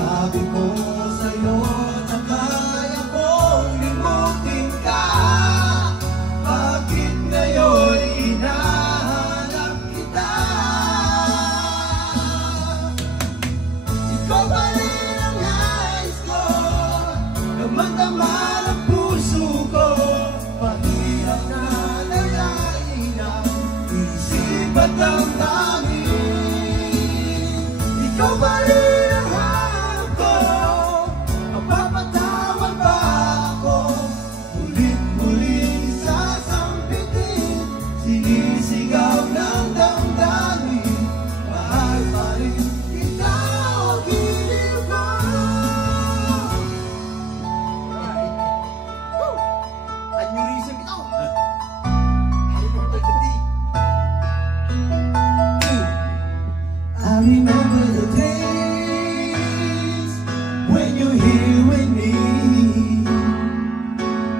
Sabi ko sa'yo na kaya kong limutin ka. Bakit ngayon hinahanap kita? Ikaw pa rin ang nais ko, damang-dama ng puso ko. Mahirap na layain ang isip at damdamin. Ikaw pa rin ang hanap ko, mapapatawad ba ako? Ulit-ulit sasampitin, sinisigaw ng damdamin. Mahal pa rin kita o giliw ko. Aneurysm ito. I remember the days when you're here with me.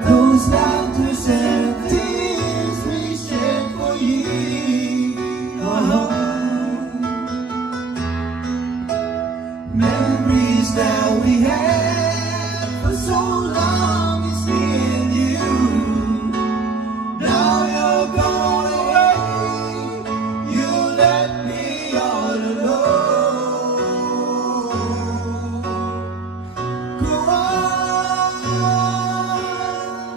Those laughters and tears we shared for you. Memories that we had for so long, it's me and you. Now you're gone away, you left me all alone. Go on,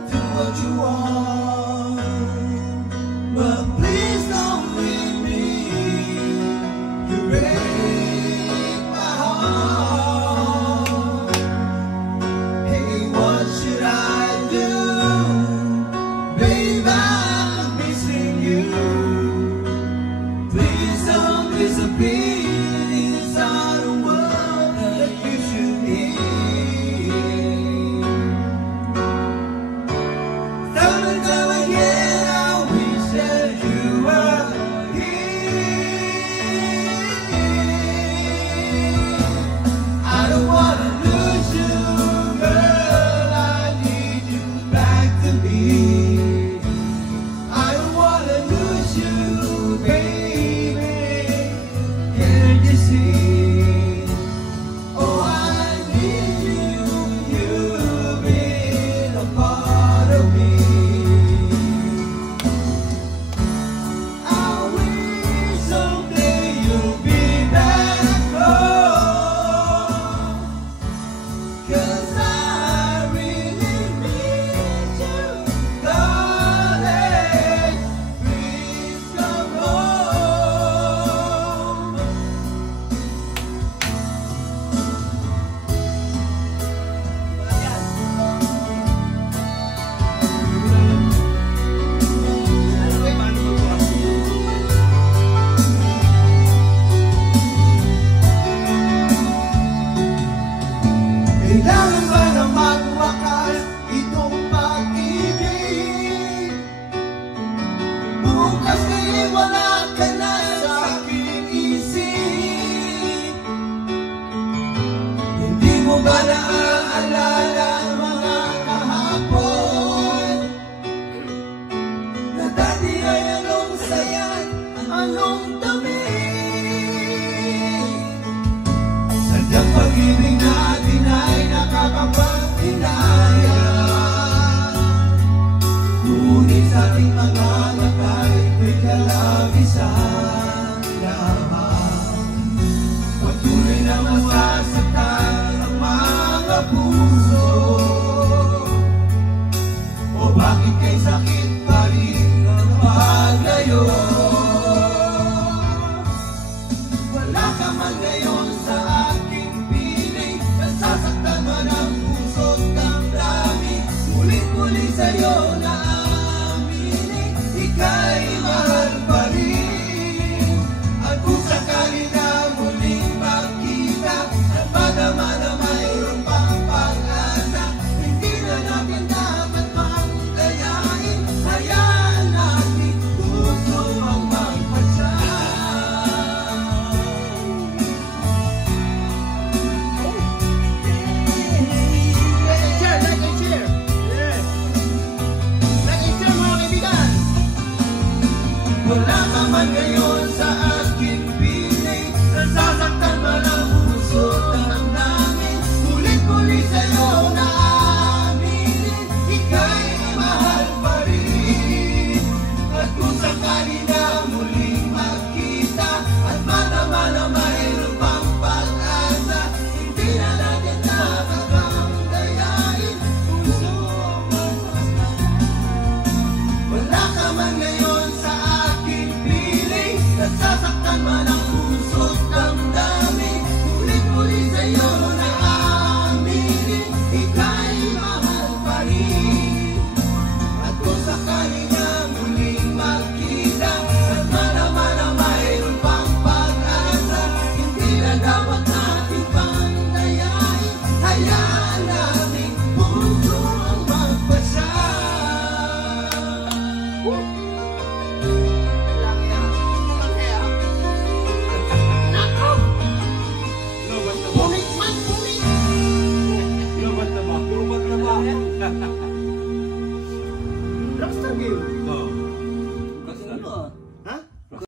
do what you want, but please don't leave me. You break my heart. Hey, what should I do? Babe, I'm missing you. Please don't disappear inside a world that you should hear. Time and time again, I wish that you were here. I don't wanna lose you, girl. I need you back to me. I don't wanna lose you, baby. Can't you see? Oh, I need you. You've been a part of me. I wish someday you'll be back home, 'cause I really miss you, darling. Please come home. Kailangan ba na magwakas itong pag-ibig? Bukas kay wala ka na sa aking isip. Hindi mo ba naaalala ang mga kahapon? Na dati ay anong saya, anong tamis. Sadyang pag-ibig natin ay nakakapag-inaya. Ngunit sa ating mga lakay, may kalabisan lamang. Patuloy na masasaktan ang mga puso. O bakit kay sakit pa rin ang paglayo? Wala ka man ngayon sa aking piling, nasasaktan man ang puso't damdamin. Muling-muli sa'yo na aminin, ika'y